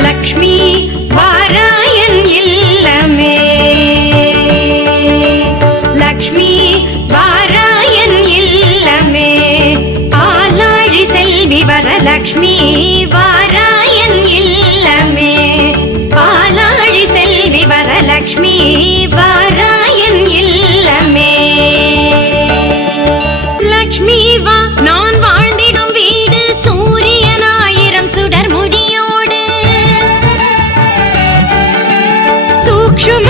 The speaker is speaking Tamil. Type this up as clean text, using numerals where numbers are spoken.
லக்ஷ்மி வாராயன் இல்லமே லக்ஷ்மி வாராயன் இல்லமே ஆலாழி செல்வி வரலக்ஷ்மி வாராயன் இல்லமே ஆலாழி செல்வி வரலக்ஷ்மி வாராயன் இல்லமே லக்ஷ்மி வா நான் வாழ்ந்திடும் வீடு சூரியன் 1000 சுடர் முடியோடு சூக்ஷ்ம